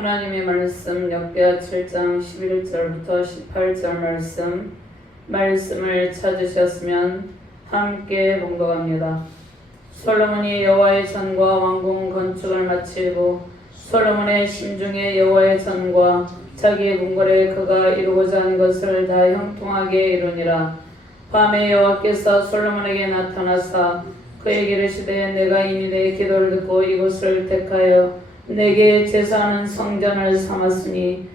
하나님의 말씀 역대하 7장 11절부터 18절 말씀을 찾으셨으면 함께 봉독합니다. 솔로몬이 여호와의 전과 왕궁 건축을 마치고 솔로몬의 심중에 여호와의 전과 자기의 궁궐에 그가 이루고자 한 것을 다 형통하게 이루니라. 밤에 여호와께서 솔로몬에게 나타나사 그에게 이르시되 내가 이미 내 기도를 듣고 이곳을 택하여 내게 제사하는 성전을 삼았으니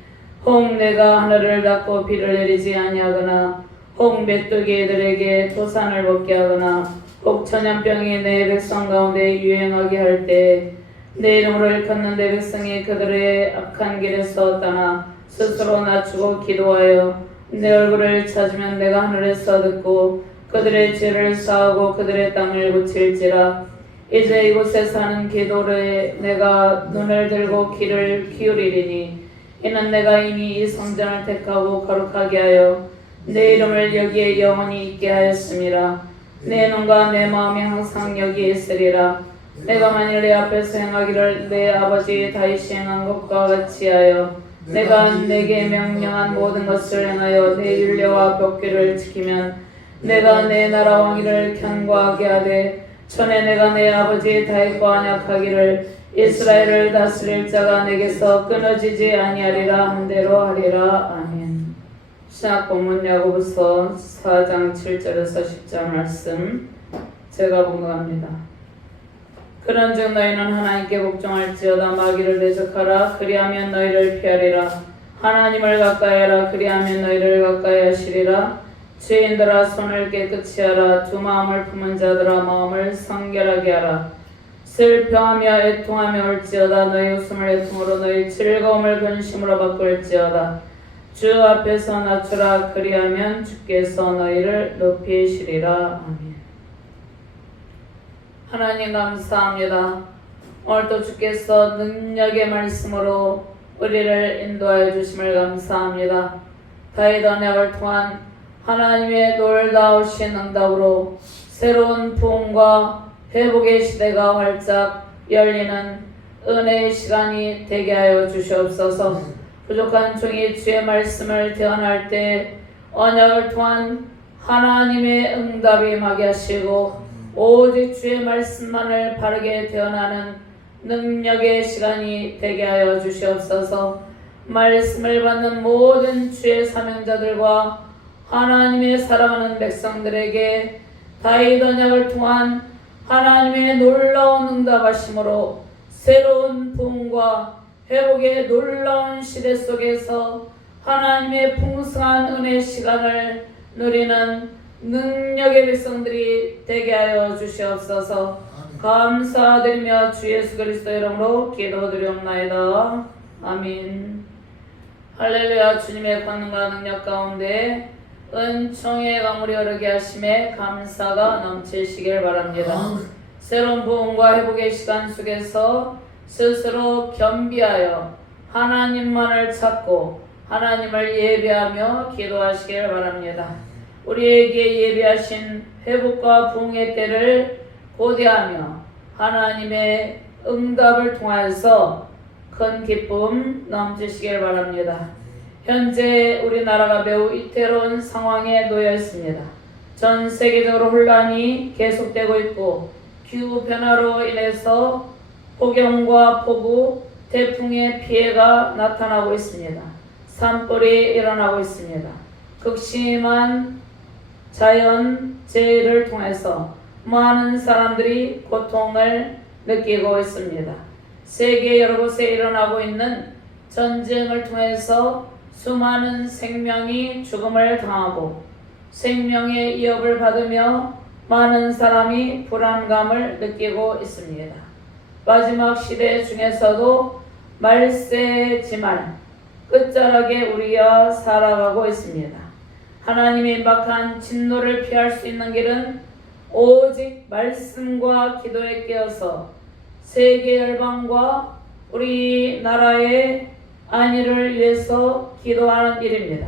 혹 내가 하늘을 닫고 비를 내리지 아니하거나 혹 메뚜기들에게 토산을 먹게 하거나 혹 전염병이 내 백성 가운데 유행하게 할 때 내 이름으로 일컫는 내 백성이 그들의 악한 길에서 떠나 스스로 낮추고 기도하여 내 얼굴을 찾으면 내가 하늘에서 듣고 그들의 죄를 사하고 그들의 땅을 고칠지라. 이제 이곳에 사는 기도를 내가 눈을 들고 귀를 기울이리니 이는 내가 이미 이 성전을 택하고 거룩하게 하여 내 이름을 여기에 영원히 있게 하였음이라. 내 눈과 내 마음이 항상 여기에 있으리라. 내가 만일 내 앞에서 행하기를 내 아버지 다윗이 행한 것과 같이 하여 내가 내게 명령한 모든 것을 행하여 내 율례와 법규를 지키면 내가 내 나라 왕위를 견고하게 하되 전에 내가 내 아버지 다윗과 언약하기를 이스라엘을 다스릴 자가 내게서 끊어지지 아니하리라 한 대로 하리라. 아멘. 신약 본문 야고보서 4장 7절에서 10절 말씀 제가 봉독합니다. 그런즉 너희는 하나님께 복종할지어다. 마귀를 대적하라. 그리하면 너희를 피하리라. 하나님을 가까이하라. 그리하면 너희를 가까이 하시리라. 죄인들아 손을 깨끗이 하라. 두 마음을 품은 자들아 마음을 성결하게 하라. 슬퍼하며 애통하며 올지어다. 너희 웃음을 애통으로 너희 즐거움을 근심으로 바꿀지어다. 주 앞에서 낮추라. 그리하면 주께서 너희를 높이시리라. 아멘. 하나님 감사합니다. 오늘도 주께서 능력의 말씀으로 우리를 인도하여 주심을 감사합니다. 다윗 언약을 통한 하나님의 놀라우신 응답으로 새로운 부흥과 회복의 시대가 활짝 열리는 은혜의 시간이 되게 하여 주시옵소서. 부족한 종이 주의 말씀을 대언할 때 언약을 통한 하나님의 응답이 임하게 하시고 오직 주의 말씀만을 바르게 대언하는 능력의 시간이 되게 하여 주시옵소서. 말씀을 받는 모든 주의 사명자들과 하나님의 사랑하는 백성들에게 다윗 언약을 통한 하나님의 놀라운 응답하심으로 새로운 부흥과 회복의 놀라운 시대 속에서 하나님의 풍성한 은혜 시간을 누리는 능력의 백성들이 되게 하여 주시옵소서. 감사드리며 주 예수 그리스도 이름으로 기도드리옵나이다. 아멘. 할렐루야. 주님의 권능과 능력 가운데 은총의 강물이 흐르게 하심에 감사가 넘치시길 바랍니다. 새로운 부흥과 회복의 시간 속에서 스스로 겸비하여 하나님만을 찾고 하나님을 예배하며 기도하시길 바랍니다. 우리에게 예비하신 회복과 부흥의 때를 고대하며 하나님의 응답을 통하여서 큰 기쁨 넘치시길 바랍니다. 현재 우리나라가 매우 위태로운 상황에 놓여 있습니다. 전 세계적으로 혼란이 계속되고 있고 기후변화로 인해서 폭염과 폭우, 태풍의 피해가 나타나고 있습니다. 산불이 일어나고 있습니다. 극심한 자연재해를 통해서 많은 사람들이 고통을 느끼고 있습니다. 세계 여러 곳에 일어나고 있는 전쟁을 통해서 수많은 생명이 죽음을 당하고 생명의 위협을 받으며 많은 사람이 불안감을 느끼고 있습니다. 마지막 시대 중에서도 말세지만 끝자락에 우리가 살아가고 있습니다. 하나님의 임박한 진노를 피할 수 있는 길은 오직 말씀과 기도에 깨어서 세계 열방과 우리나라의 안위를 위해서 기도하는 일입니다.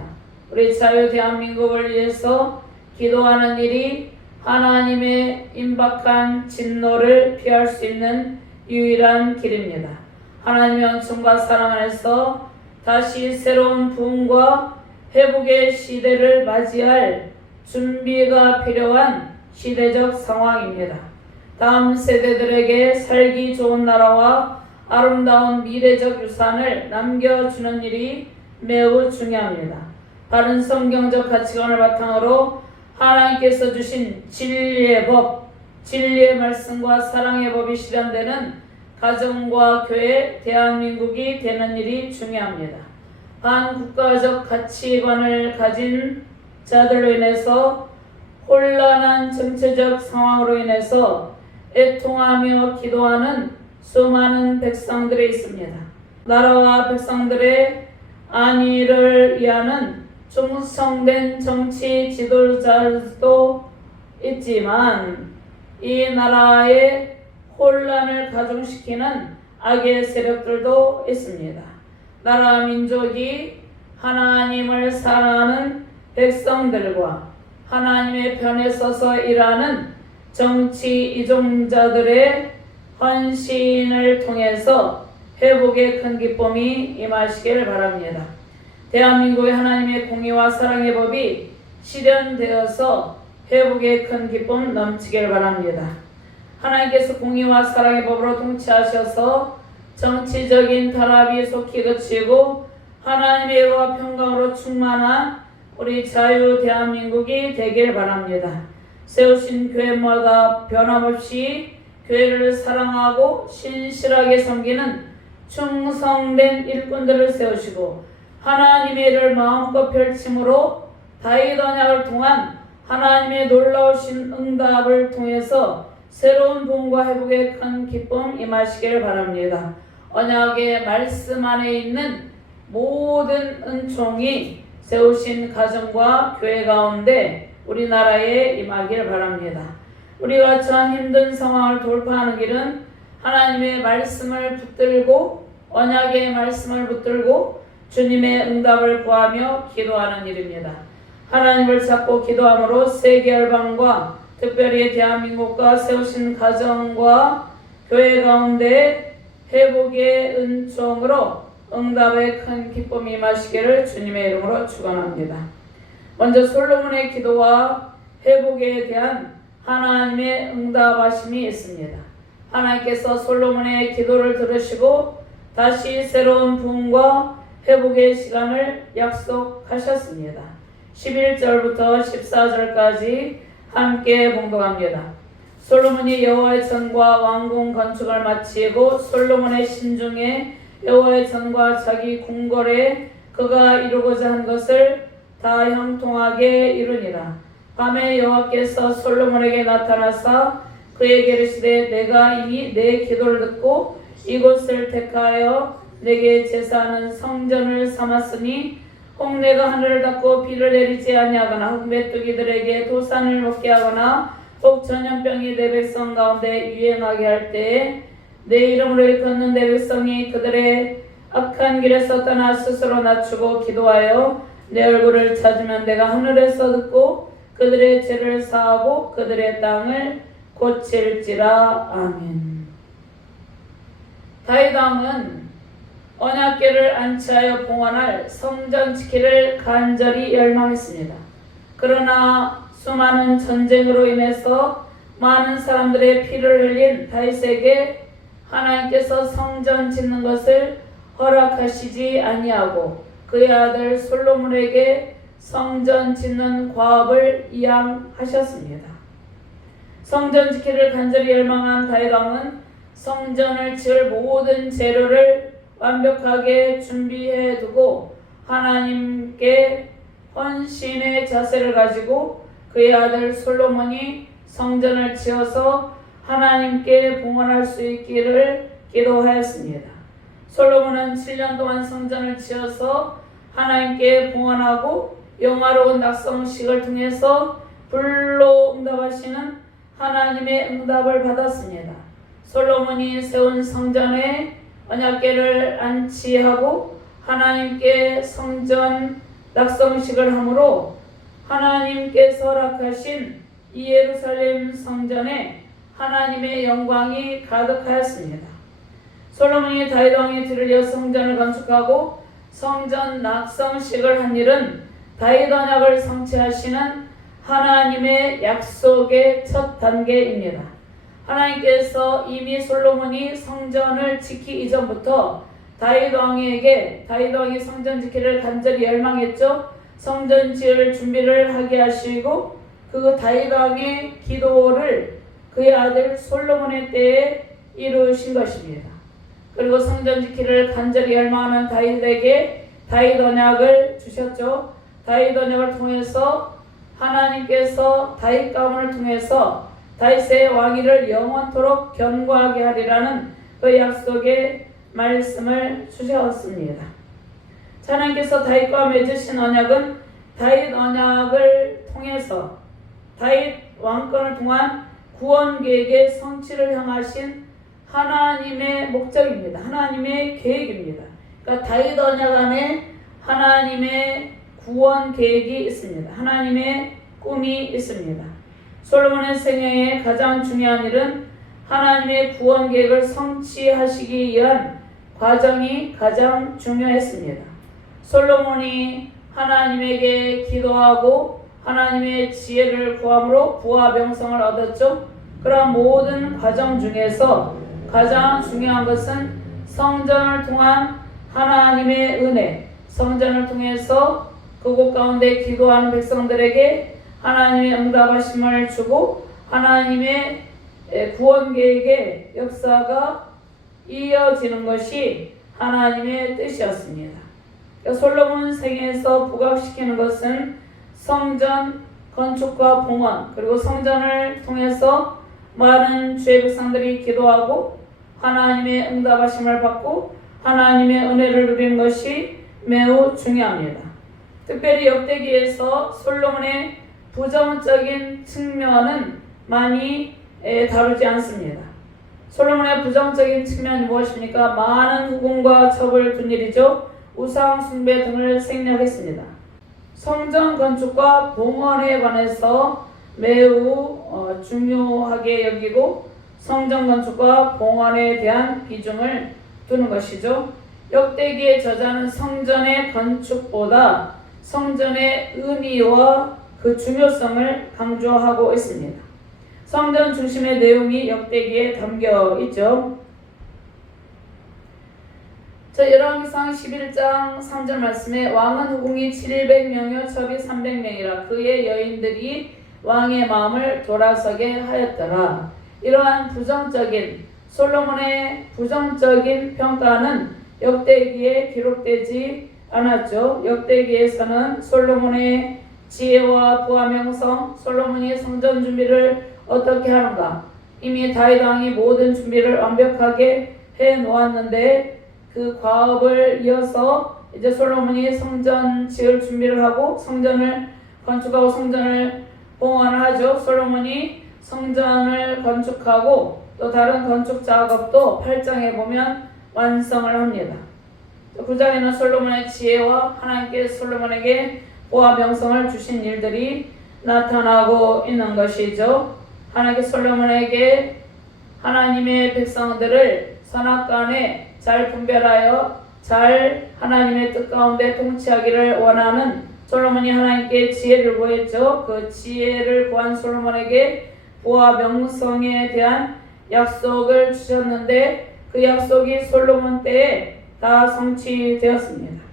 우리 자유 대한민국을 위해서 기도하는 일이 하나님의 임박한 진노를 피할 수 있는 유일한 길입니다. 하나님의 은총과 사랑 안에서 다시 새로운 부흥과 회복의 시대를 맞이할 준비가 필요한 시대적 상황입니다. 다음 세대들에게 살기 좋은 나라와 아름다운 미래적 유산을 남겨주는 일이 매우 중요합니다. 바른 성경적 가치관을 바탕으로 하나님께서 주신 진리의 법, 진리의 말씀과 사랑의 법이 실현되는 가정과 교회, 대한민국이 되는 일이 중요합니다. 반국가적 가치관을 가진 자들로 인해서 혼란한 정치적 상황으로 인해서 애통하며 기도하는 수많은 백성들이 있습니다. 나라와 백성들의 안위를 위하는 충성된 정치 지도자도 있지만 이 나라의 혼란을 가중시키는 악의 세력들도 있습니다. 나라 민족이 하나님을 사랑하는 백성들과 하나님의 편에 서서 일하는 정치 이종자들의 헌신을 통해서 회복의 큰 기쁨이 임하시길 바랍니다. 대한민국의 하나님의 공의와 사랑의 법이 실현되어서 회복의 큰 기쁨 넘치길 바랍니다. 하나님께서 공의와 사랑의 법으로 통치하셔서 정치적인 탄압이 속히 그치고 하나님의 의와 평강으로 충만한 우리 자유 대한민국이 되길 바랍니다. 세우신 교회마다 변함없이 교회를 사랑하고 신실하게 섬기는 충성된 일꾼들을 세우시고 하나님의 일을 마음껏 펼침으로 다윗 언약을 통한 하나님의 놀라우신 응답을 통해서 새로운 부흥과 회복의 큰 기쁨 임하시길 바랍니다. 언약의 말씀 안에 있는 모든 은총이 세우신 가정과 교회 가운데 우리나라에 임하길 바랍니다. 우리가 처한 힘든 상황을 돌파하는 길은 하나님의 말씀을 붙들고 언약의 말씀을 붙들고 주님의 응답을 구하며 기도하는 일입니다. 하나님을 찾고 기도함으로 세계 열방과 특별히 대한민국과 세우신 가정과 교회 가운데 회복의 은총으로 응답의 큰 기쁨이 임하시기를 주님의 이름으로 축원합니다. 먼저 솔로몬의 기도와 회복에 대한 하나님의 응답하심이 있습니다. 하나님께서 솔로몬의 기도를 들으시고 다시 새로운 부흥과 회복의 시간을 약속하셨습니다. 11절부터 14절까지 함께 봉독합니다. 솔로몬이 여호와의 전과 왕궁 건축을 마치고 솔로몬의 신중에 여호와의 전과 자기 궁궐에 그가 이루고자 한 것을 다 형통하게 이루니라. 밤에 여호와께서 솔로몬에게 나타나사 그에게 이르시되 내가 이미 내 기도를 듣고 이곳을 택하여 내게 제사하는 성전을 삼았으니 혹 내가 하늘을 닫고 비를 내리지 아니하거나 혹 메뚜기들에게 도산을 먹게 하거나 혹 전염병이 내 백성 가운데 유행하게 할 때에 내 이름으로 일컫는 내 백성이 그들의 악한 길에서 떠나 스스로 낮추고 기도하여 내 얼굴을 찾으면 내가 하늘에서 듣고 그들의 죄를 사하고 그들의 땅을 고칠지라. 아멘. 다윗 왕은 언약궤를 안치하여 봉헌할 성전 지키를 간절히 열망했습니다. 그러나 수많은 전쟁으로 인해서 많은 사람들의 피를 흘린 다윗에게 하나님께서 성전 짓는 것을 허락하시지 아니하고 그의 아들 솔로몬에게 성전 짓는 과업을 이양하셨습니다. 성전 지키를 간절히 열망한 다윗 왕은 성전을 지을 모든 재료를 완벽하게 준비해 두고 하나님께 헌신의 자세를 가지고 그의 아들 솔로몬이 성전을 지어서 하나님께 봉헌할 수 있기를 기도하였습니다. 솔로몬은 7년 동안 성전을 지어서 하나님께 봉헌하고 영화로운 낙성식을 통해서 불로 응답하시는 하나님의 응답을 받았습니다. 솔로몬이 세운 성전에 언약궤를 안치하고 하나님께 성전 낙성식을 함으로 하나님께서 허락하신 이 예루살렘 성전에 하나님의 영광이 가득하였습니다. 솔로몬이 다윗 왕의 뒤를 이어 성전을 건축하고 성전 낙성식을 한 일은 다윗 언약을 성취하시는 하나님의 약속의 첫 단계입니다. 하나님께서 이미 솔로몬이 성전을 짓기 이전부터 다윗 왕이 성전 짓기를 간절히 열망했죠. 성전 지을 준비를 하게 하시고 그 다윗 왕의 기도를 그의 아들 솔로몬의 때에 이루신 것입니다. 그리고 성전 짓기를 간절히 열망하는 다윗에게 다윗 언약을 주셨죠. 다윗 언약을 통해서 하나님께서 다윗 가문을 통해서 다윗의 왕위를 영원토록 견고하게 하리라는 그 약속의 말씀을 주셨습니다. 하나님께서 다윗과 맺으신 언약은 다윗 언약을 통해서 다윗 왕권을 통한 구원 계획의 성취를 향하신 하나님의 목적입니다. 하나님의 계획입니다. 그러니까 다윗 언약 안에 하나님의 구원 계획이 있습니다. 하나님의 꿈이 있습니다. 솔로몬의 생애의 가장 중요한 일은 하나님의 구원 계획을 성취하시기 위한 과정이 가장 중요했습니다. 솔로몬이 하나님에게 기도하고 하나님의 지혜를 구함으로 부와 명성을 얻었죠. 그런 모든 과정 중에서 가장 중요한 것은 성전을 통한 하나님의 은혜, 성전을 통해서 그곳 가운데 기도하는 백성들에게 하나님의 응답하심을 주고 하나님의 구원 계획의 역사가 이어지는 것이 하나님의 뜻이었습니다. 그러니까 솔로몬 생에서 부각시키는 것은 성전 건축과 봉헌, 그리고 성전을 통해서 많은 주의 백성들이 기도하고 하나님의 응답하심을 받고 하나님의 은혜를 누리는 것이 매우 중요합니다. 특별히 역대기에서 솔로몬의 부정적인 측면은 많이 다루지 않습니다. 솔로몬의 부정적인 측면이 무엇입니까? 많은 후궁과 첩을 둔 일이죠. 우상 숭배 등을 생략했습니다. 성전 건축과 봉헌에 관해서 매우 중요하게 여기고 성전 건축과 봉헌에 대한 비중을 두는 것이죠. 역대기의 저자는 성전의 건축보다 성전의 의미와 그 중요성을 강조하고 있습니다. 성전 중심의 내용이 역대기에 담겨 있죠. 열왕기상 11장 3절 말씀에 왕은 후궁이 700명이요 첩이 300명이라 그의 여인들이 왕의 마음을 돌아서게 하였더라. 이러한 솔로몬의 부정적인 평가는 역대기에 기록되지 않았죠. 역대기에서는 솔로몬의 지혜와 부와 명성, 솔로몬이 성전 준비를 어떻게 하는가, 이미 다윗 왕이 모든 준비를 완벽하게 해 놓았는데 그 과업을 이어서 이제 솔로몬이 성전 지을 준비를 하고 성전을 건축하고 성전을 봉헌을 하죠. 솔로몬이 성전을 건축하고 또 다른 건축 작업도 8장에 보면 완성을 합니다. 9장에는 솔로몬의 지혜와 하나님께 솔로몬에게 부와 명성을 주신 일들이 나타나고 있는 것이죠. 하나님께 솔로몬에게 하나님의 백성들을 선악간에 잘 분별하여 잘 하나님의 뜻 가운데 통치하기를 원하는 솔로몬이 하나님께 지혜를 구했죠. 그 지혜를 구한 솔로몬에게 부와 명성에 대한 약속을 주셨는데 그 약속이 솔로몬 때에 다 성취되었습니다.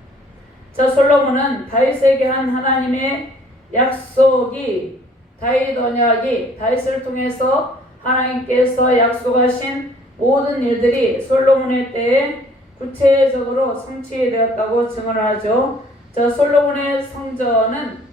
솔로몬은 다윗에게 한 하나님의 약속이 다윗 언약이 다윗을 통해서 하나님께서 약속하신 모든 일들이 솔로몬의 때에 구체적으로 성취되었다고 증언을 하죠. 솔로몬의 성전은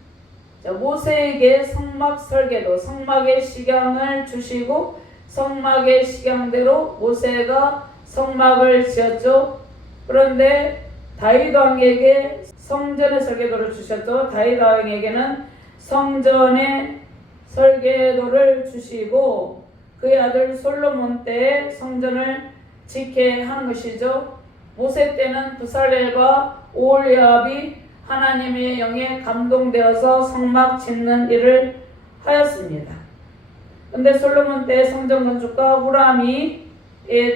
모세에게 성막 설계도, 성막의 식양을 주시고 성막의 식양대로 모세가 성막을 지었죠. 그런데 다윗 왕에게 성전의 설계도를 주셨죠. 다윗 왕에게는 성전의 설계도를 주시고 그의 아들 솔로몬 때에 성전을 짓게 하는 것이죠. 모세 때는 부살렐과 오홀리압이 하나님의 영에 감동되어서 성막 짓는 일을 하였습니다. 그런데 솔로몬 때 성전 건축가 후람이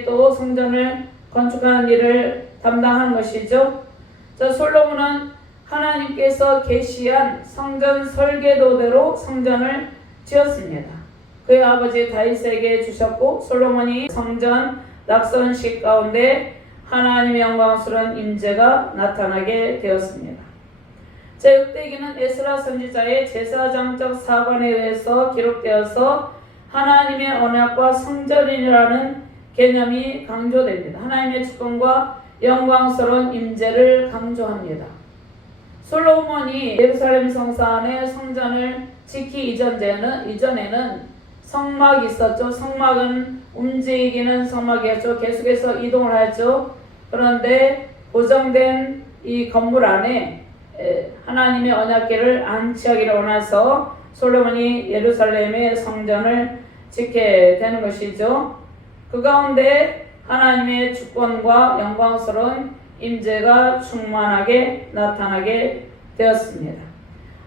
또 성전을 건축하는 일을 담당하는 것이죠. 자, 솔로몬은 하나님께서 계시한 성전 설계도대로 성전을 지었습니다. 그의 아버지 다윗에게 주셨고 솔로몬이 성전 낙선식 가운데 하나님의 영광스러운 임재가 나타나게 되었습니다. 제6대기는 에스라 선지자의 제사장적 사관에 의해서 기록되어서 하나님의 언약과 성전이라는 개념이 강조됩니다. 하나님의 주권과 영광스러운 임재를 강조합니다. 솔로몬이 예루살렘 성사 안에 성전을 짓기 이전에는 성막이 있었죠. 성막은 움직이는 성막이었죠. 계속해서 이동을 하였죠. 그런데 고정된 이 건물 안에 하나님의 언약궤를 안치하기를 원해서 솔로몬이 예루살렘의 성전을 짓게 되는 것이죠. 그 가운데 하나님의 주권과 영광스러운 임재가 충만하게 나타나게 되었습니다.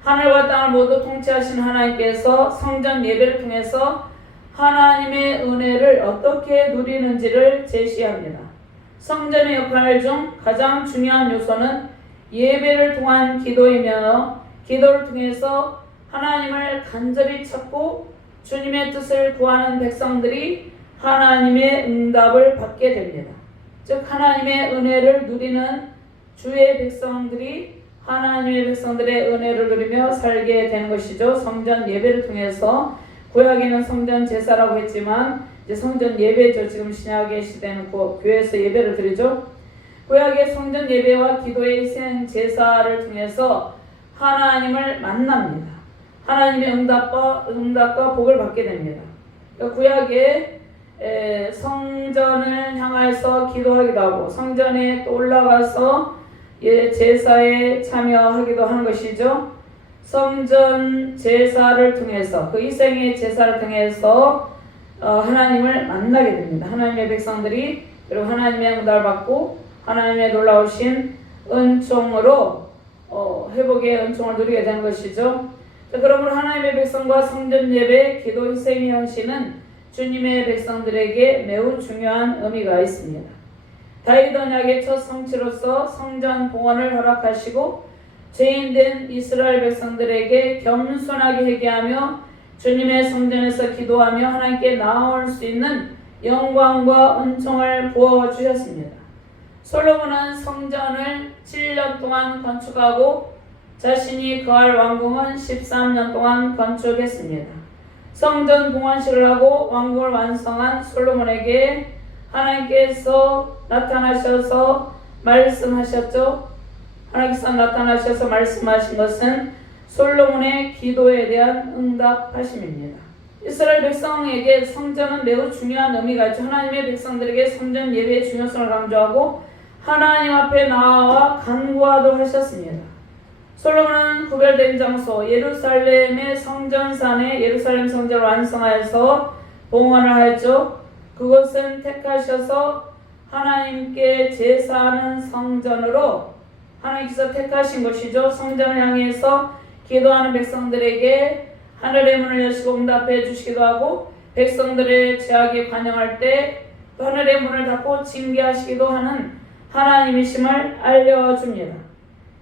하늘과 땅을 모두 통치하신 하나님께서 성전 예배를 통해서 하나님의 은혜를 어떻게 누리는지를 제시합니다. 성전의 역할 중 가장 중요한 요소는 예배를 통한 기도이며 기도를 통해서 하나님을 간절히 찾고 주님의 뜻을 구하는 백성들이 하나님의 응답을 받게 됩니다. 즉 하나님의 은혜를 누리는 주의 백성들이 하나님의 백성들의 은혜를 누리며 살게 되는 것이죠. 성전 예배를 통해서 구약에는 성전 제사라고 했지만 이제 성전 예배죠. 지금 신약의 시대는 교회에서 예배를 드리죠. 구약의 성전 예배와 기도의 희생 제사를 통해서 하나님을 만납니다. 하나님의 응답과 복을 받게 됩니다. 구약의 성전을 향해서 기도하기도 하고 성전에 또 올라가서 제사에 참여하기도 하는 것이죠. 성전 제사를 통해서 그 희생의 제사를 통해서 하나님을 만나게 됩니다. 하나님의 백성들이 그리고 하나님의 응답을 받고 하나님의 놀라우신 은총으로 회복의 은총을 누리게 되는 것이죠. 그러므로 하나님의 백성과 성전 예배, 기도, 희생의 헌신은 주님의 백성들에게 매우 중요한 의미가 있습니다. 다윗 언약의 첫 성취로서 성전 봉헌을 허락하시고 죄인된 이스라엘 백성들에게 겸손하게 회개하며 주님의 성전에서 기도하며 하나님께 나아올 수 있는 영광과 은총을 부어 주셨습니다. 솔로몬은 성전을 7년 동안 건축하고 자신이 거할 왕궁은 13년 동안 건축했습니다. 성전 봉헌식을 하고 왕궁을 완성한 솔로몬에게 하나님께서 나타나셔서 말씀하셨죠. 하나님께서 나타나셔서 말씀하신 것은 솔로몬의 기도에 대한 응답하심입니다. 이스라엘 백성에게 성전은 매우 중요한 의미가 있죠. 하나님의 백성들에게 성전 예배의 중요성을 강조하고 하나님 앞에 나아와 간구하도록 하셨습니다. 솔로몬은 구별된 장소 예루살렘의 성전산에 예루살렘 성전을 완성하여서 봉헌을 하였죠. 그것은 택하셔서 하나님께 제사하는 성전으로 하나님께서 택하신 것이죠. 성전을 향해서 기도하는 백성들에게 하늘의 문을 여시고 응답해 주시기도 하고 백성들의 죄악에 관영할 때 하늘의 문을 닫고 징계하시기도 하는 하나님이심을 알려줍니다.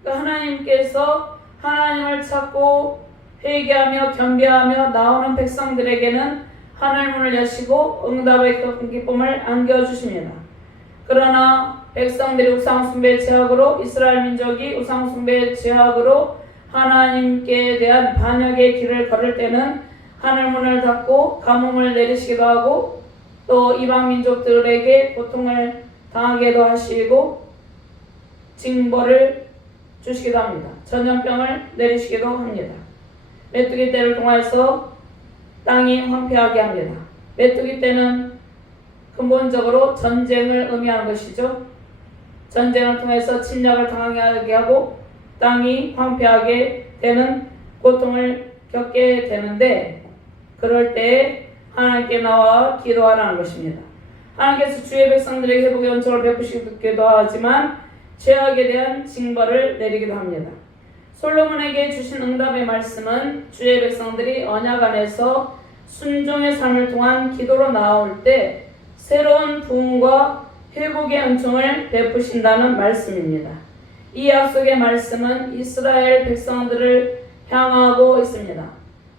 하나님께서 하나님을 찾고 회개하며 겸비하며 나오는 백성들에게는 하늘문을 여시고 응답의 기쁨을 안겨주십니다. 그러나 백성들이 우상숭배의 죄악으로 이스라엘 민족이 우상숭배의 죄악으로 하나님께 대한 반역의 길을 걸을 때는 하늘문을 닫고 가뭄을 내리시기도 하고 또 이방 민족들에게 고통을 당하게도 하시고 징벌을 주시기도 합니다. 전염병을 내리시기도 합니다. 메뚜기 떼를 통해서 땅이 황폐하게 합니다. 메뚜기 떼는 근본적으로 전쟁을 의미하는 것이죠. 전쟁을 통해서 침략을 당하게 하고 땅이 황폐하게 되는 고통을 겪게 되는데 그럴 때 하나님께 나와 기도하라는 것입니다. 하나님께서 주의 백성들에게 회복의 은총을 베푸시기도 하지만 죄악에 대한 징벌을 내리기도 합니다. 솔로몬에게 주신 응답의 말씀은 주의 백성들이 언약 안에서 순종의 삶을 통한 기도로 나아올 때 새로운 부흥과 회복의 은총을 베푸신다는 말씀입니다. 이 약속의 말씀은 이스라엘 백성들을 향하고 있습니다.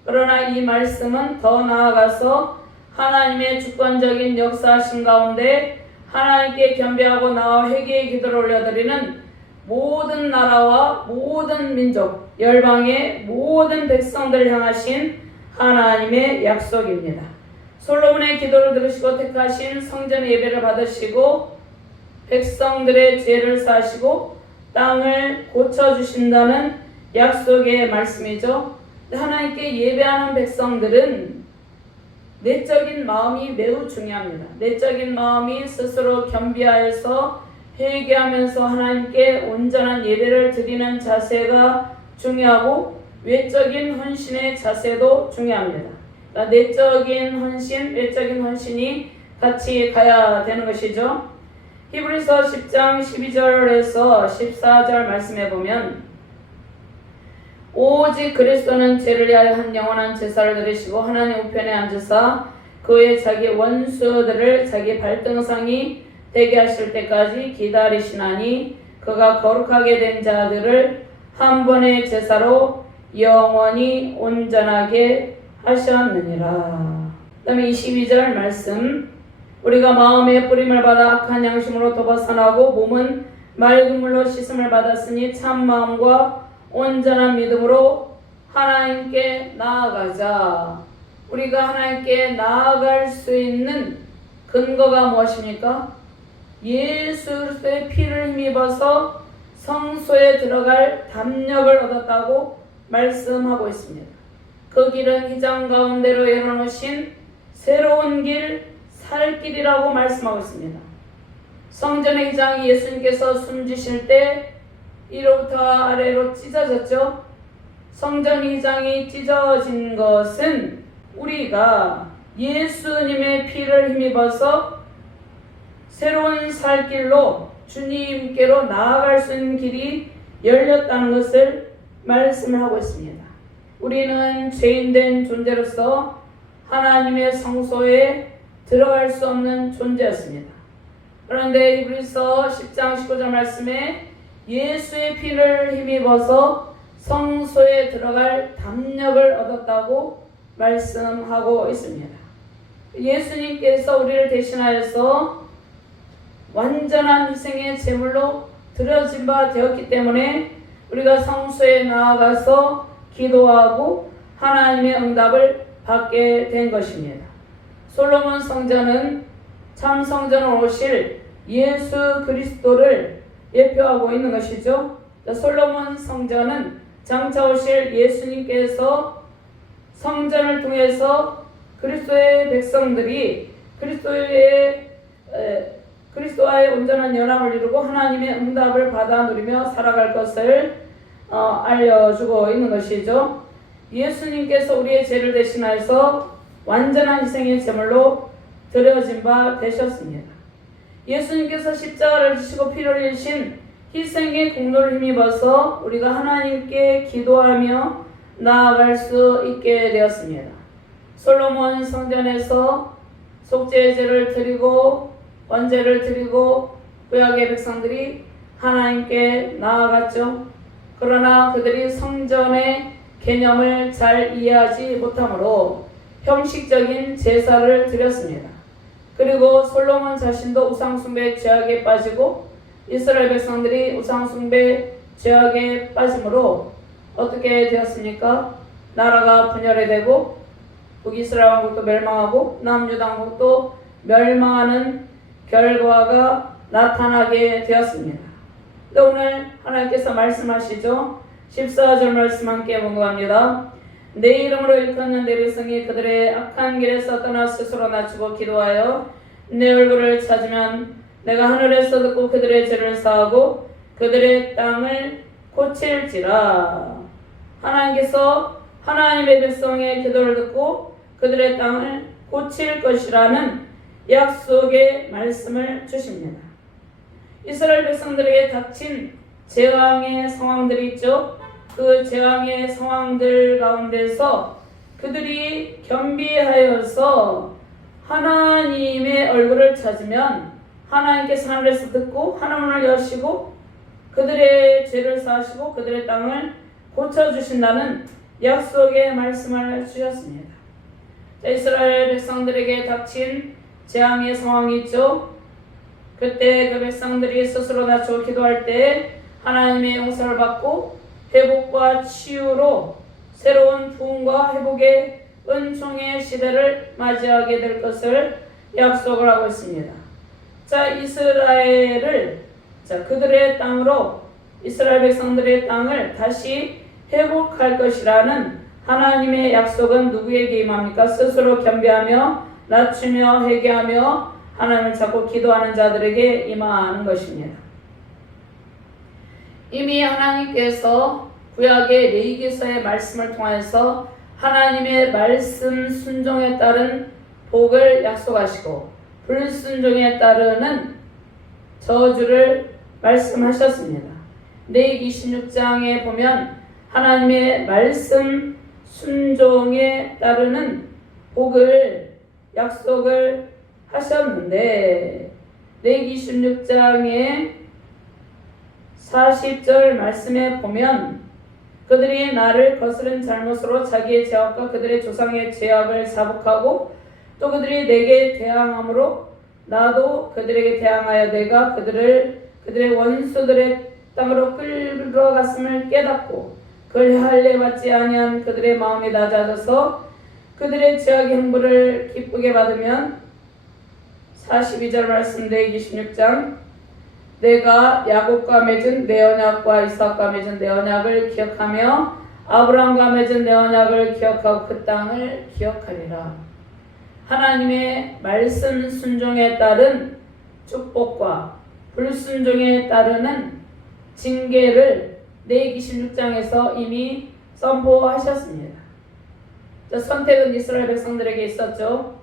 그러나 이 말씀은 더 나아가서 하나님의 주권적인 역사하심 가운데 하나님께 겸비하고 나와 회개의 기도를 올려드리는 모든 나라와 모든 민족, 열방의 모든 백성들을 향하신 하나님의 약속입니다. 솔로몬의 기도를 들으시고 택하신 성전의 예배를 받으시고 백성들의 죄를 사시고 땅을 고쳐주신다는 약속의 말씀이죠. 하나님께 예배하는 백성들은 내적인 마음이 매우 중요합니다. 내적인 마음이 스스로 겸비하여서 회개하면서 하나님께 온전한 예배를 드리는 자세가 중요하고 외적인 헌신의 자세도 중요합니다. 그러니까 내적인 헌신, 외적인 헌신이 같이 가야 되는 것이죠. 히브리서 10장 12절에서 14절 말씀해 보면 오직 그리스도는 죄를 위하여 한 영원한 제사를 드리시고 하나님 우편에 앉으사 그의 자기 원수들을 자기 발등상이 되게 하실 때까지 기다리시나니 그가 거룩하게 된 자들을 한 번의 제사로 영원히 온전하게 하셨느니라. 그 다음에 22절 말씀, 우리가 마음의 뿌림을 받아 악한 양심으로부터 벗어나고 몸은 맑은 물로 씻음을 받았으니 참 마음과 온전한 믿음으로 하나님께 나아가자. 우리가 하나님께 나아갈 수 있는 근거가 무엇입니까? 예수 그리스도의 피를 힘입어서 성소에 들어갈 담력을 얻었다고 말씀하고 있습니다. 그 길은 휘장 가운데로 열어놓으신 새로운 길, 살 길이라고 말씀하고 있습니다. 성전의 휘장이 예수님께서 숨지실 때 위로부터 아래로 찢어졌죠. 성전 휘장이 찢어진 것은 우리가 예수님의 피를 힘입어서 새로운 살 길로 주님께로 나아갈 수 있는 길이 열렸다는 것을 말씀을 하고 있습니다. 우리는 죄인된 존재로서 하나님의 성소에 들어갈 수 없는 존재였습니다. 그런데 히브리서 10장 19절 말씀에 예수의 피를 힘입어서 성소에 들어갈 담력을 얻었다고 말씀하고 있습니다. 예수님께서 우리를 대신하여서 완전한 희생의 제물로 드려진 바 되었기 때문에 우리가 성소에 나아가서 기도하고 하나님의 응답을 받게 된 것입니다. 솔로몬 성전은 참 성전으로 오실 예수 그리스도를 예표하고 있는 것이죠. 솔로몬 성전은 장차 오실 예수님께서 성전을 통해서 그리스도의 백성들이 그리스도와의 온전한 연합을 이루고 하나님의 응답을 받아 누리며 살아갈 것을 알려주고 있는 것이죠. 예수님께서 우리의 죄를 대신하여서 완전한 희생의 제물로 드려진 바 되셨습니다. 예수님께서 십자가를 지시고 피를 흘리신 희생의 공로를 힘입어서 우리가 하나님께 기도하며 나아갈 수 있게 되었습니다. 솔로몬 성전에서 속죄의 제를 드리고 번제를 드리고 구약의 백성들이 하나님께 나아갔죠. 그러나 그들이 성전의 개념을 잘 이해하지 못하므로 형식적인 제사를 드렸습니다. 그리고 솔로몬 자신도 우상숭배 죄악에 빠지고 이스라엘 백성들이 우상숭배 죄악에 빠짐으로 어떻게 되었습니까? 나라가 분열이 되고 북이스라엘 왕국도 멸망하고 남유다 왕국도 멸망하는 결과가 나타나게 되었습니다. 오늘 하나님께서 말씀하시죠. 14절 말씀 함께 봉독합니다. 내 이름으로 일컫는 내 백성이 그들의 악한 길에서 떠나 스스로 낮추고 기도하여 내 얼굴을 찾으면 내가 하늘에서 듣고 그들의 죄를 사하고 그들의 땅을 고칠지라. 하나님께서 하나님의 백성의 기도를 듣고 그들의 땅을 고칠 것이라는 약속의 말씀을 주십니다. 이스라엘 백성들에게 닥친 재앙의 상황들이 있죠. 그 재앙의 상황들 가운데서 그들이 겸비하여서 하나님의 얼굴을 찾으면 하나님께서 하늘에서 듣고 하나문을 여시고 그들의 죄를 사하시고 그들의 땅을 고쳐주신다는 약속의 말씀을 주셨습니다. 자, 이스라엘 백성들에게 닥친 재앙의 상황이 있죠. 그때 그 백성들이 스스로 낮추고 기도할 때 하나님의 용서를 받고 회복과 치유로 새로운 부흥과 회복의 은총의 시대를 맞이하게 될 것을 약속을 하고 있습니다. 자, 이스라엘을 그들의 땅으로 이스라엘 백성들의 땅을 다시 회복할 것이라는 하나님의 약속은 누구에게 임합니까? 스스로 겸비하며 낮추며 회개하며 하나님을 찾고 기도하는 자들에게 임하는 것입니다. 이미 하나님께서 구약의 레위기서의 말씀을 통해서 하나님의 말씀 순종에 따른 복을 약속하시고 불순종에 따르는 저주를 말씀하셨습니다. 레위기 26장에 보면 하나님의 말씀 순종에 따르는 복을 약속을 하셨는데 레위기 26장의 40절 말씀에 보면 그들이 나를 거스른 잘못으로 자기의 죄악과 그들의 조상의 죄악을 자복하고 또 그들이 내게 대항함으로 나도 그들에게 대항하여 내가 그들의 원수들의 땅으로 끌어갔음을 깨닫고 그를 할례 받지 아니한 그들의 마음이 낮아져서 그들의 죄악의 형벌을 기쁘게 받으면 42절 말씀 레위기 26장 내가 야곱과 맺은 내 언약과 이삭과 맺은 내 언약을 기억하며 아브라함과 맺은 내 언약을 기억하고 그 땅을 기억하리라. 하나님의 말씀 순종에 따른 축복과 불순종에 따르는 징계를 레위기 16장에서 이미 선포하셨습니다. 선택은 이스라엘 백성들에게 있었죠.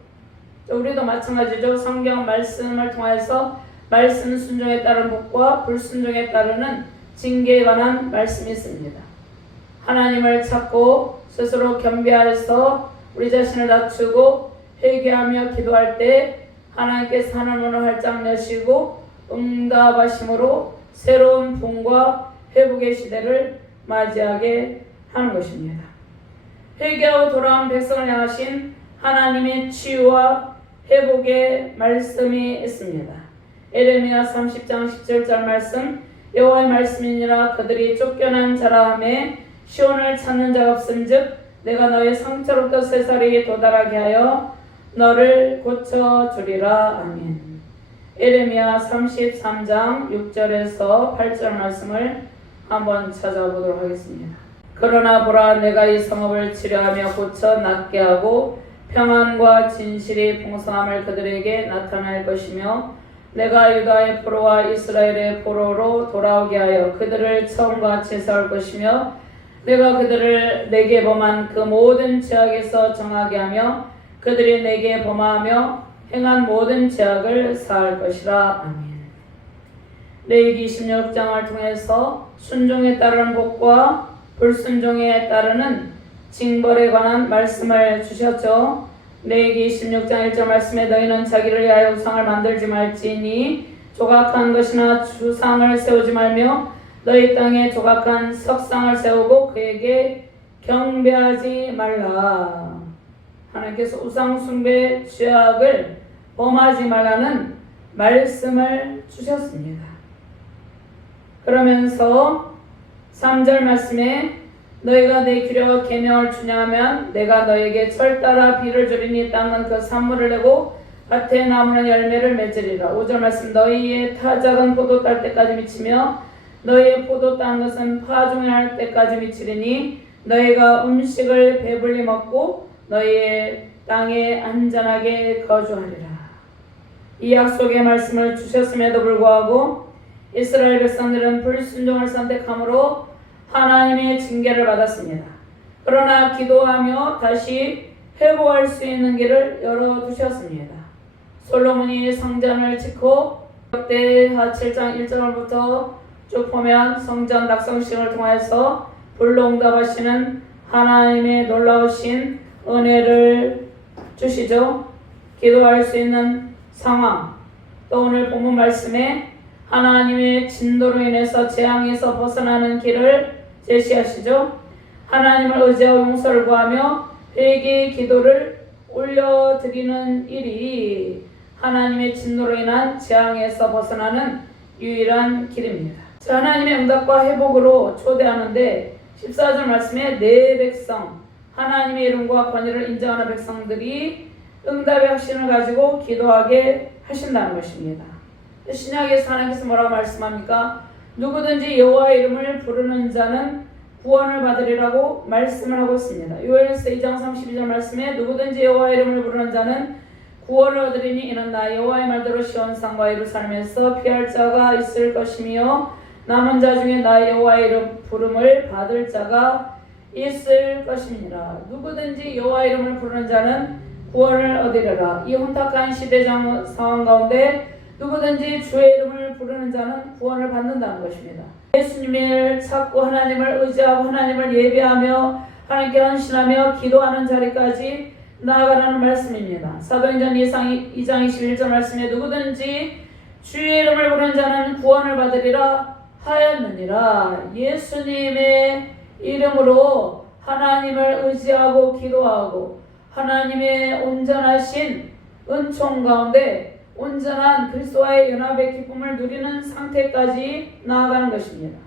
우리도 마찬가지죠. 성경 말씀을 통해서 말씀 순종에 따른 복과 불순종에 따르는 징계에 관한 말씀이 있습니다. 하나님을 찾고 스스로 겸비하여서 우리 자신을 낮추고 회개하며 기도할 때 하나님께서 하늘문을 활짝 여시고 응답하심으로 새로운 부흥과 회복의 시대를 맞이하게 하는 것입니다. 회개하고 돌아온 백성을 향하신 하나님의 치유와 회복의 말씀이 있습니다. 에레미야 30장 17절 말씀 여호와의 말씀이니라 그들이 쫓겨난 자라 하매 시온을 찾는 자가 없음즉 내가 너의 상처로부터 쇠살이 도달하게 하여 너를 고쳐주리라. 아멘. 에레미야 33장 6절에서 8절 말씀을 한번 찾아보도록 하겠습니다. 그러나 보라 내가 이 성읍을 치료하며 고쳐 낫게 하고 평안과 진실이 풍성함을 그들에게 나타낼 것이며 내가 유다의 포로와 이스라엘의 포로로 돌아오게 하여 그들을 처음과 같이 세울 것이며 내가 그들을 내게 범한 그 모든 죄악에서 정하게 하며 그들이 내게 범하며 행한 모든 죄악을 사할 것이라. 아멘. 레위기 26장을 통해서 순종에 따르는 복과 불순종에 따르는 징벌에 관한 말씀을 주셨죠. 레위기 16장 1절 말씀에 너희는 자기를 위하여 우상을 만들지 말지니 조각한 것이나 주상을 세우지 말며 너희 땅에 조각한 석상을 세우고 그에게 경배하지 말라. 하나님께서 우상 숭배 죄악을 범하지 말라는 말씀을 주셨습니다. 그러면서 3절 말씀에 너희가 내 규례와 계명을 준행하면 내가 너에게 철 따라 비를 주리니 땅은 그 산물을 내고 밭에 나무는 열매를 맺으리라. 5절 말씀 너희의 타작은 포도 딸 때까지 미치며 너희의 포도 딴 것은 파종할 때까지 미치리니 너희가 음식을 배불리 먹고 너희의 땅에 안전하게 거주하리라. 이 약속의 말씀을 주셨음에도 불구하고 이스라엘 백성들은 불순종을 선택함으로 하나님의 징계를 받았습니다. 그러나 기도하며 다시 회복할 수 있는 길을 열어두셨습니다. 솔로몬이 성전을 짓고 역대하 7장 1절부터 쭉 보면 성전 낙성식을 통해서 불로 응답하시는 하나님의 놀라우신 은혜를 주시죠. 기도할 수 있는 상황, 또 오늘 본문 말씀에 하나님의 진노로 인해서 재앙에서 벗어나는 길을 제시하시죠. 하나님을 의지하고 용서를 구하며 회개의 기도를 올려드리는 일이 하나님의 진노로 인한 재앙에서 벗어나는 유일한 길입니다. 하나님의 응답과 회복으로 초대하는데 14절 말씀에 내 백성, 하나님의 이름과 권위를 인정하는 백성들이 응답의 확신을 가지고 기도하게 하신다는 것입니다. 신약에서 하나님께서 뭐라고 말씀합니까? 누구든지 여호와의 이름을 부르는 자는 구원을 받으리라고 말씀을 하고 있습니다. 요엘서 2장 32절 말씀에 누구든지 여호와의 이름을 부르는 자는 구원을 얻으리니 이는 나 여호와의 말대로 시온산과 예루살렘에서 피할 자가 있을 것이며 남은 자 중에 나 여호와의 이름 부름을 받을 자가 있을 것이니라. 누구든지 여호와의 이름을 부르는 자는 구원을 얻으리라. 이 혼탁한 시대 상황 가운데 누구든지 주의 이름을 부르는 자는 구원을 받는다는 것입니다. 예수님을 찾고 하나님을 의지하고 하나님을 예배하며 하나님께 헌신하며 기도하는 자리까지 나아가라는 말씀입니다. 사도행전 2장 21절 말씀에 누구든지 주의 이름을 부르는 자는 구원을 받으리라 하였느니라. 예수님의 이름으로 하나님을 의지하고 기도하고 하나님의 온전하신 은총 가운데 온전한 그리스도와의 연합의 기쁨을 누리는 상태까지 나아가는 것입니다.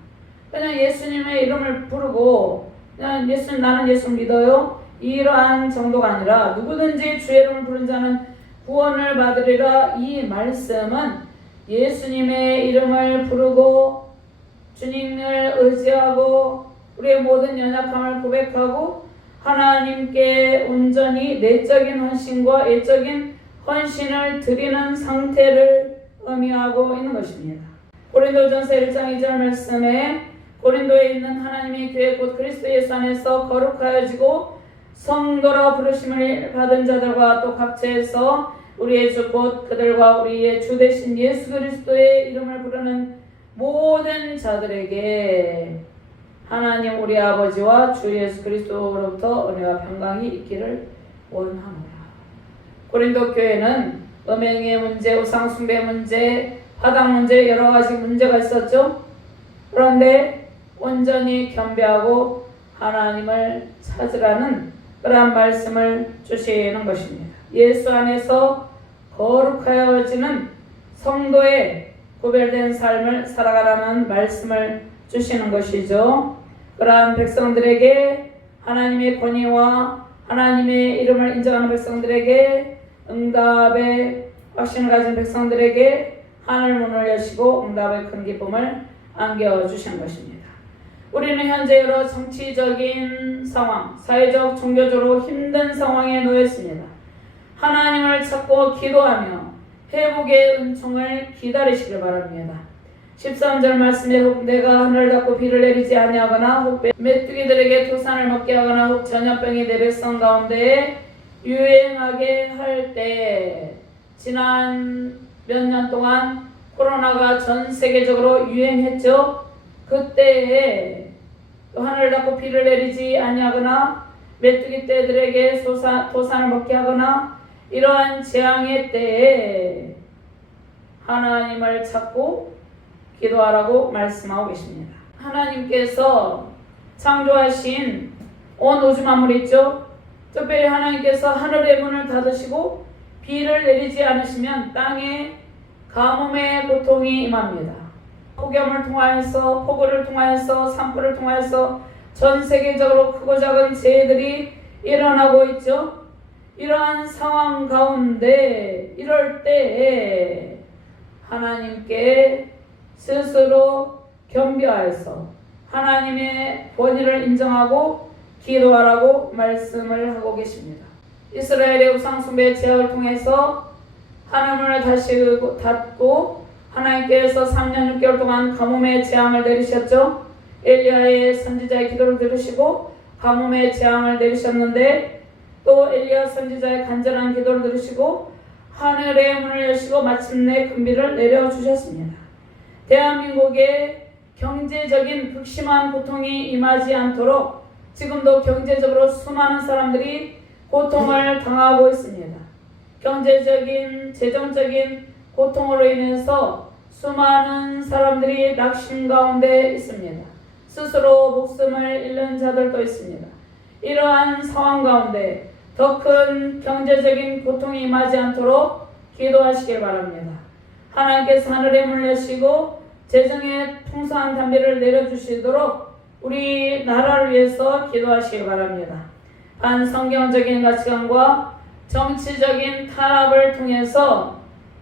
그냥 예수님의 이름을 부르고 그냥 나는 예수 믿어요 이러한 정도가 아니라 누구든지 주의 이름을 부른 자는 구원을 받으리라. 이 말씀은 예수님의 이름을 부르고 주님을 의지하고 우리의 모든 연약함을 고백하고 하나님께 온전히 내적인 헌신과 예적인 헌신을 드리는 상태를 의미하고 있는 것입니다. 고린도전서 1장 2절 말씀에 고린도에 있는 하나님의 교회 곧 그리스도 예수 안에서 거룩하여지고 성도라 부르심을 받은 자들과 또 각처에서 우리의 주 곧 그들과 우리의 주 되신 예수 그리스도의 이름을 부르는 모든 자들에게 하나님 우리 아버지와 주 예수 그리스도로부터 은혜와 평강이 있기를 원하노라. 고린도 교회는 음행의 문제, 우상숭배 문제, 화당 문제 여러 가지 문제가 있었죠. 그런데 온전히 겸비하고 하나님을 찾으라는 그러한 말씀을 주시는 것입니다. 예수 안에서 거룩하여지는 성도의 구별된 삶을 살아가라는 말씀을 주시는 것이죠. 그러한 백성들에게 하나님의 권위와 하나님의 이름을 인정하는 백성들에게 응답의 확신을 가진 백성들에게 하늘 문을 여시고 응답의 큰 기쁨을 안겨주시는 것입니다. 우리는 현재 여러 정치적인 상황, 사회적, 종교적으로 힘든 상황에 놓여 있습니다. 하나님을 찾고 기도하며 회복의 은총을 기다리시길 바랍니다. 13절 말씀에 혹 내가 하늘을 닫고 비를 내리지 아니하거나 혹 메뚜기들에게 토산을 먹게 하거나 혹 전염병이 내 백성 가운데 유행하게 할 때 지난 몇 년 동안 코로나가 전 세계적으로 유행했죠. 그때에 하늘을 닫고 비를 내리지 아니하거나 메뚜기 떼들에게 토산을 먹게 하거나 이러한 재앙의 때에 하나님을 찾고 기도하라고 말씀하고 계십니다. 하나님께서 창조하신 온 우주 만물 있죠. 특별히 하나님께서 하늘의 문을 닫으시고 비를 내리지 않으시면 땅에 가뭄의 고통이 임합니다. 폭염을 통하여서 폭우를 통하여서 산불을 통하여서 전 세계적으로 크고 작은 재해들이 일어나고 있죠. 이러한 상황 가운데 이럴 때에 하나님께 스스로 겸비하여서 하나님의 권위를 인정하고 기도하라고 말씀을 하고 계십니다. 이스라엘의 우상숭배 제약을 통해서 하늘문을 다시 닫고 하나님께서 3년 6개월 동안 가뭄의 재앙을 내리셨죠. 엘리야의 선지자의 기도를 들으시고 가뭄의 재앙을 내리셨는데 또 엘리야 선지자의 간절한 기도를 들으시고 하늘의 문을 여시고 마침내 큰 비를 내려주셨습니다. 대한민국에 경제적인 극심한 고통이 임하지 않도록 지금도 경제적으로 수많은 사람들이 고통을 당하고 있습니다. 경제적인, 재정적인 고통으로 인해서 수많은 사람들이 낙심 가운데 있습니다. 스스로 목숨을 잃는 자들도 있습니다. 이러한 상황 가운데 더 큰 경제적인 고통이 임하지 않도록 기도하시길 바랍니다. 하나님께서 하늘의 문을 여시고 재정의 풍성한 담비를 내려주시도록 우리 나라를 위해서 기도하시길 바랍니다. 반성경적인 가치관과 정치적인 탄압을 통해서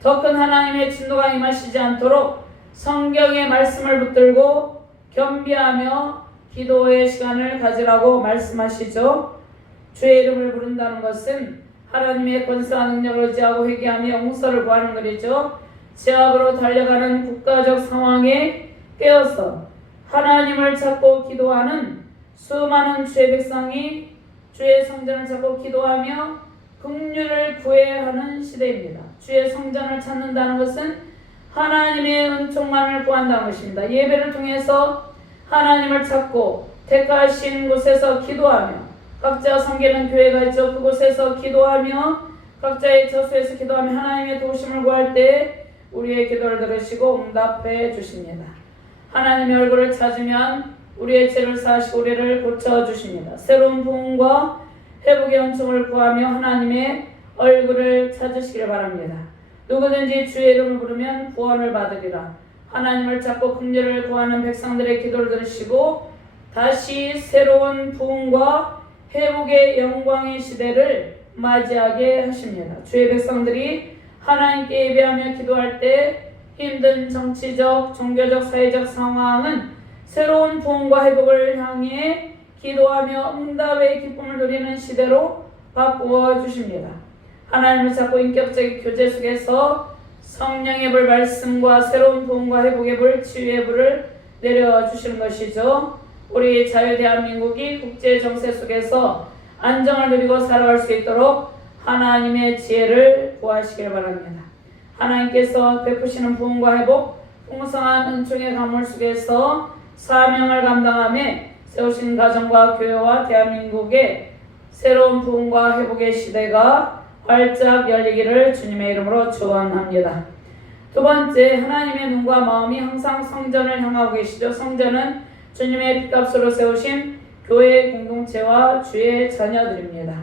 더 큰 하나님의 진노가 임하시지 않도록 성경의 말씀을 붙들고 겸비하며 기도의 시간을 가지라고 말씀하시죠. 주의 이름을 부른다는 것은 하나님의 권세와 능력을 의지하고 회개하며 용서를 구하는 것이죠. 제압으로 달려가는 국가적 상황에 깨어서 하나님을 찾고 기도하는 수많은 주의 백성이 주의 성전을 찾고 기도하며 긍휼을 구해야 하는 시대입니다. 주의 성전을 찾는다는 것은 하나님의 은총만을 구한다는 것입니다. 예배를 통해서 하나님을 찾고 택하신 곳에서 기도하며 각자 섬기는 교회가 있죠. 그곳에서 기도하며 각자의 처소에서 기도하며 하나님의 도우심을 구할 때 우리의 기도를 들으시고 응답해 주십니다. 하나님의 얼굴을 찾으면 우리의 죄를 사하시고 우리를 고쳐주십니다. 새로운 부흥과 회복의 은총을 구하며 하나님의 얼굴을 찾으시길 바랍니다. 누구든지 주의 이름을 부르면 구원을 받으리라. 하나님을 찾고 긍휼을 구하는 백성들의 기도를 들으시고 다시 새로운 부흥과 회복의 영광의 시대를 맞이하게 하십니다. 주의 백성들이 하나님께 예배하며 기도할 때 힘든 정치적, 종교적, 사회적 상황은 새로운 부흥과 회복을 향해 기도하며 응답의 기쁨을 누리는 시대로 바꾸어 주십니다. 하나님을 찾고 인격적인 교제 속에서 성령의 불 말씀과 새로운 부흥과 회복의 불, 치유의 불을 내려주시는 것이죠. 우리 자유 대한민국이 국제 정세 속에서 안정을 누리고 살아갈 수 있도록 하나님의 지혜를 구하시길 바랍니다. 하나님께서 베푸시는 부흥과 회복, 풍성한 은총의 가물 속에서 사명을 감당하며 세우신 가정과 교회와 대한민국의 새로운 부흥과 회복의 시대가 활짝 열리기를 주님의 이름으로 축원합니다. 두 번째, 하나님의 눈과 마음이 항상 성전을 향하고 계시죠. 성전은 주님의 핏값으로 세우신 교회 공동체와 주의 자녀들입니다.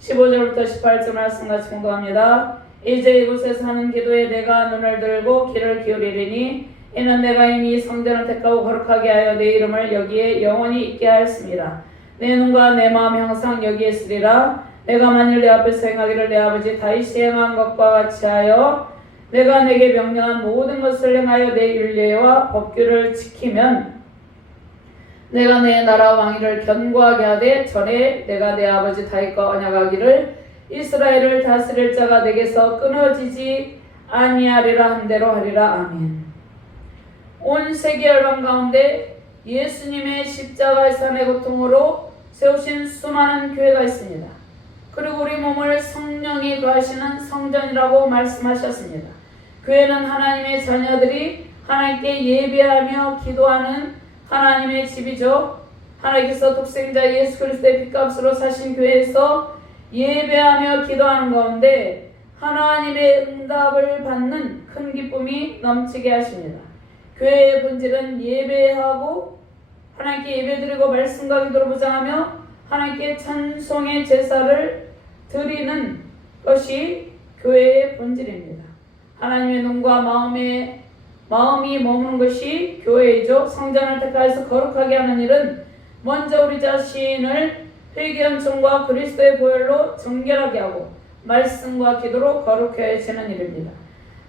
15절부터 18절 말씀 같이 공부합니다. 이제 이곳에서 하는 기도에 내가 눈을 들고 귀를 기울이리니 이는 내가 이미 성전을 택하고 거룩하게 하여 내 이름을 여기에 영원히 있게 하였습니다. 내 눈과 내 마음이 항상 여기에 있으리라. 내가 만일 내 앞에서 행하기를 내 아버지 다윗이 행한 것과 같이 하여 내가 내게 명령한 모든 것을 행하여 내 율례와 법규를 지키면 내가 내 나라 왕위를 견고하게 하되 전에 내가 내 아버지 다윗과 언약하기를 이스라엘을 다스릴 자가 내게서 끊어지지 아니하리라 한 대로 하리라. 아멘. 온 세계 열방 가운데 예수님의 십자가의 삶의 고통으로 세우신 수많은 교회가 있습니다. 그리고 우리 몸을 성령이 거하시는 성전이라고 말씀하셨습니다. 교회는 하나님의 자녀들이 하나님께 예배하며 기도하는 하나님의 집이죠. 하나님께서 독생자 예수 그리스도의 핏값으로 사신 교회에서 예배하며 기도하는 가운데 하나님의 응답을 받는 큰 기쁨이 넘치게 하십니다. 교회의 본질은 예배하고 하나님께 예배드리고 말씀과 기도로 보장하며 하나님께 찬송의 제사를 드리는 것이 교회의 본질입니다. 하나님의 눈과 마음이 머무는 것이 교회이죠. 성전을 택하여서 거룩하게 하는 일은 먼저 우리 자신을 회개함청과 그리스도의 보혈로 정결하게 하고 말씀과 기도로 거룩해지는 일입니다.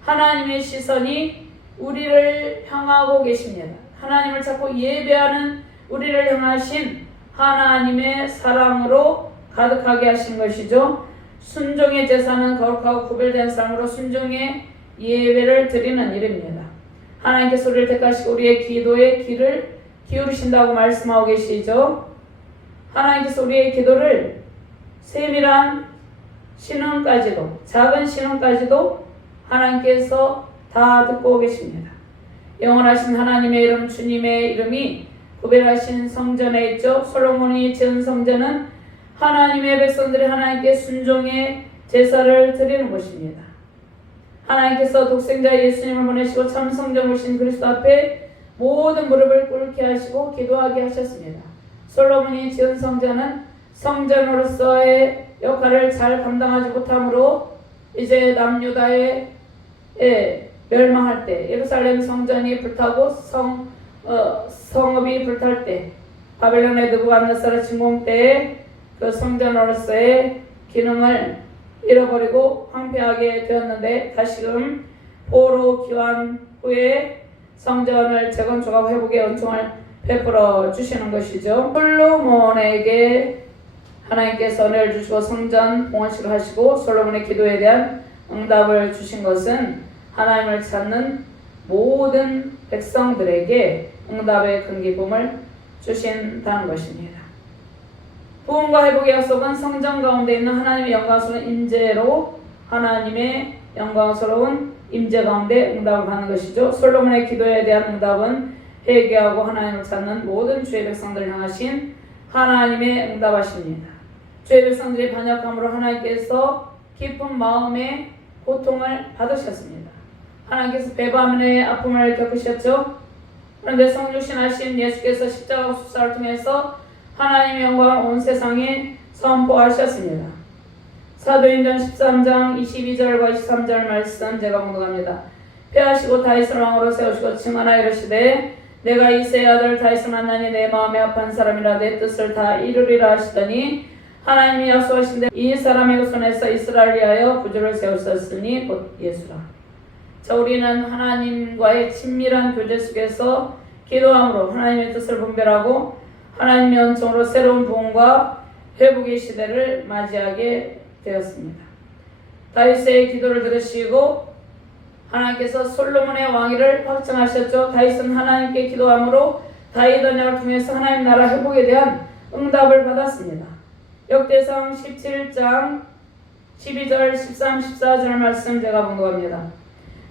하나님의 시선이 우리를 향하고 계십니다. 하나님을 찾고 예배하는 우리를 향하신 하나님의 사랑으로 가득하게 하신 것이죠. 순종의 제사는 거룩하고 구별된 삶으로 순종의 예배를 드리는 일입니다. 하나님께서 우리를 택하시고 우리의 기도에 귀를 기울이신다고 말씀하고 계시죠. 하나님께서 우리의 기도를 세밀한 신음까지도 작은 신음까지도 하나님께서 다 듣고 계십니다. 영원하신 하나님의 이름 주님의 이름이 구별하신 성전에 있죠. 솔로몬이 지은 성전은 하나님의 백성들이 하나님께 순종의 제사를 드리는 곳입니다. 하나님께서 독생자 예수님을 보내시고 참 성령이신 그리스도 앞에 모든 무릎을 꿇게 하시고 기도하게 하셨습니다. 솔로몬이 지은 성전은 성전으로서의 역할을 잘 감당하지 못하므로 이제 남유다의 멸망할 때, 예루살렘 성전이 불타고 성읍이 불탈 때, 바벨론의 느부갓네살 침공 때에 그 성전으로서의 기능을 잃어버리고 황폐하게 되었는데, 다시금 포로 귀환 후에 성전을 재건축하고 회복의 은총을 베풀어 주시는 것이죠. 솔로몬에게 하나님께서 은혜를 주시고 성전 봉헌식을 하시고 솔로몬의 기도에 대한 응답을 주신 것은 하나님을 찾는 모든 백성들에게 응답의 큰 기쁨을 주신다는 것입니다. 부흥과 회복의 약속은 성전 가운데 있는 하나님의 영광스러운 임재로 하나님의 영광스러운 임재 가운데 응답을 받는 것이죠. 솔로몬의 기도에 대한 응답은 회개하고 하나님을 찾는 모든 주의 백성들을 향하신 하나님의 응답하십니다. 주의 백성들이 반역함으로 하나님께서 깊은 마음의 고통을 받으셨습니다. 하나님께서 배반의 아픔을 겪으셨죠. 그런데 성육신하신 예수께서 십자가 숙사를 통해서 하나님의 영광을 온 세상에 선포하셨습니다. 사도행전 13장 22절과 23절 말씀 제가 공독합니다. 패하시고 다윗을 왕으로 세우시고 증언하여 이르시되 내가 이새의 아들 다윗을 만나니 내 마음에 합한 사람이라 내 뜻을 다 이루리라 하시더니 하나님이 약속하신데 이 사람의 손에서 이스라엘을 위하여 구주를 세우셨으니 곧 예수라. 자, 우리는 하나님과의 친밀한 교제 속에서 기도함으로 하나님의 뜻을 분별하고 하나님의 은총으로 새로운 부흥과 회복의 시대를 맞이하게 되었습니다. 다윗의 기도를 들으시고 하나님께서 솔로몬의 왕위를 확정하셨죠. 다윗은 하나님께 기도함으로 다윗 언약을 통해서 하나님 나라 회복에 대한 응답을 받았습니다. 역대상 17장 12절 13, 14절 말씀 제가 봉독합니다.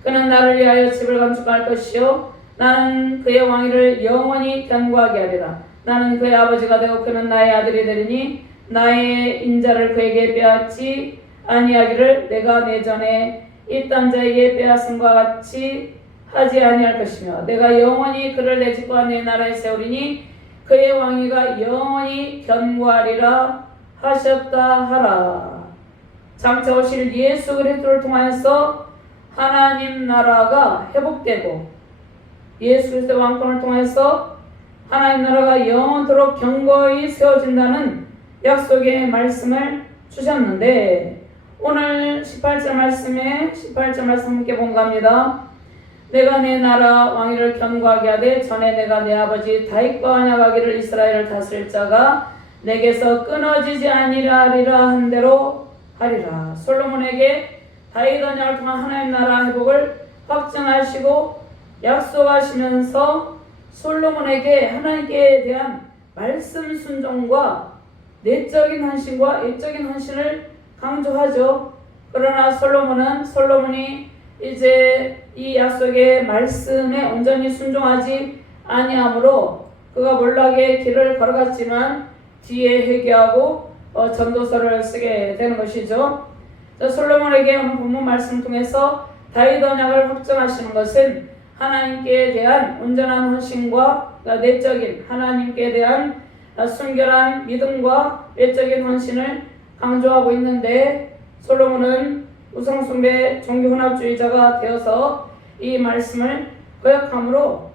그는 나를 위하여 집을 건축할 것이요 나는 그의 왕위를 영원히 견고하게 하리라. 나는 그의 아버지가 되고 그는 나의 아들이 되리니 나의 인자를 그에게 빼앗지 아니하기를 내가 내전에 이딴 자에게 빼앗음과 같이 하지 아니할 것이며 내가 영원히 그를 내 집과 내 나라에 세우리니 그의 왕위가 영원히 견고하리라 하셨다 하라. 장차 오실 예수 그리스도를 통하여서 하나님 나라가 회복되고 예수 그리스도의 왕권을 통해서 하나님 나라가 영원토록 견고히 세워진다는 약속의 말씀을 주셨는데 오늘 18절 말씀 함께 봉독합니다. 내가 내 나라 왕위를 견고하게 하되 전에 내가 내 아버지 다윗과 언약하기를 이스라엘을 다스릴 자가 내게서 끊어지지 아니하리라 한 대로 하리라. 솔로몬에게 다윗 언약을 통한 하나님 나라 회복을 확증하시고 약속하시면서 솔로몬에게 하나님께 대한 말씀 순종과 내적인 헌신과 외적인 헌신을 강조하죠. 그러나 솔로몬이 이제 이 약속의 말씀에 온전히 순종하지 아니하므로 그가 몰락의 길을 걸어갔지만 뒤에 회개하고 전도서를 쓰게 되는 것이죠. 솔로몬에게 오늘 본문 말씀 통해서 다윗 언약을 확정하시는 것은 하나님께 대한 온전한 헌신과 내적인 하나님께 대한 순결한 믿음과 외적인 헌신을 강조하고 있는데 솔로몬은 우상숭배 종교혼합주의자가 되어서 이 말씀을 거역함으로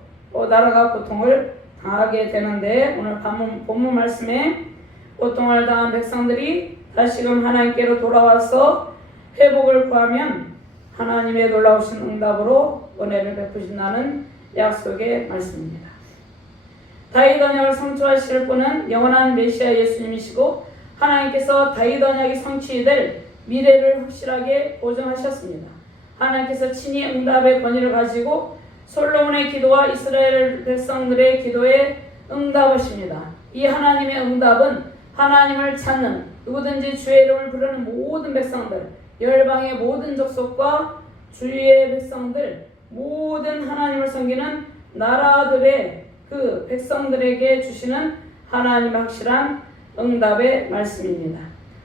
나라가 고통을 당하게 되는데 오늘 본문 말씀에 고통을 당한 백성들이 다시금 하나님께로 돌아와서 회복을 구하면 하나님의 놀라우신 응답으로 은혜를 베푸신다는 약속의 말씀입니다. 다윗 언약을 성취하실 분은 영원한 메시아 예수님이시고 하나님께서 다윗 언약이 성취될 미래를 확실하게 보증하셨습니다. 하나님께서 친히 응답의 권위를 가지고 솔로몬의 기도와 이스라엘 백성들의 기도에 응답하십니다. 이 하나님의 응답은 하나님을 찾는 누구든지 주의 이름을 부르는 모든 백성들, 열방의 모든 족속과 주의 백성들, 모든 하나님을 섬기는 나라들의 그 백성들에게 주시는 하나님의 확실한 응답의 말씀입니다.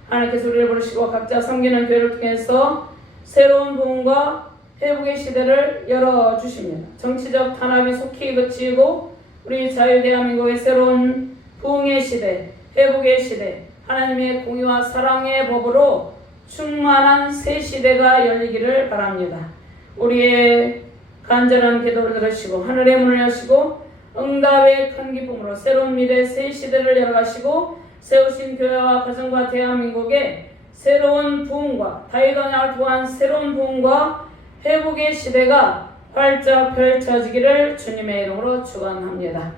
하나님께서 우리를 부르시고 각자 섬기는 교회를 통해서 새로운 부흥과 회복의 시대를 열어주십니다. 정치적 탄압이 속히 그치고 우리 자유 대한민국의 새로운 부흥의 시대, 회복의 시대, 하나님의 공의와 사랑의 법으로 충만한 새 시대가 열리기를 바랍니다. 우리의 간절한 기도를 들으시고 하늘의 문을 여시고 응답의 큰 기쁨으로 새로운 미래 새 시대를 열어가시고 세우신 교회와 가정과 대한민국의 새로운 부흥과 다윗 언약을 통한 새로운 부흥과 회복의 시대가 활짝 펼쳐지기를 주님의 이름으로 축원합니다.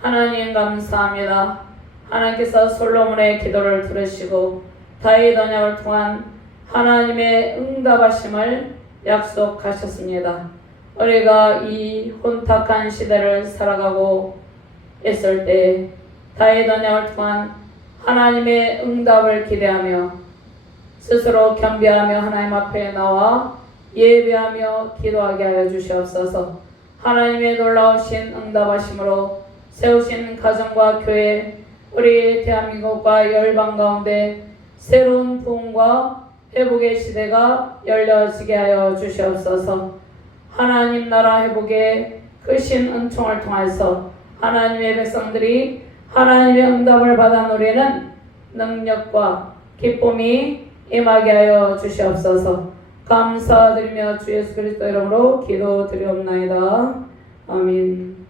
하나님 감사합니다. 하나님께서 솔로몬의 기도를 들으시고 다윗 언약을 통한 하나님의 응답하심을 약속하셨습니다. 우리가 이 혼탁한 시대를 살아가고 있을 때 다윗 언약을 통한 하나님의 응답을 기대하며 스스로 겸비하며 하나님 앞에 나와 예배하며 기도하게 하여 주시옵소서. 하나님의 놀라우신 응답하심으로 세우신 가정과 교회, 우리 대한민국과 열방 가운데 새로운 부흥과 회복의 시대가 열려지게 하여 주시옵소서. 하나님 나라 회복의 크신 은총을 통해서 하나님의 백성들이 하나님의 응답을 받아 누리는 능력과 기쁨이 임하게 하여 주시옵소서. 감사드리며 주 예수 그리스도 이름으로 기도드리옵나이다. 아멘.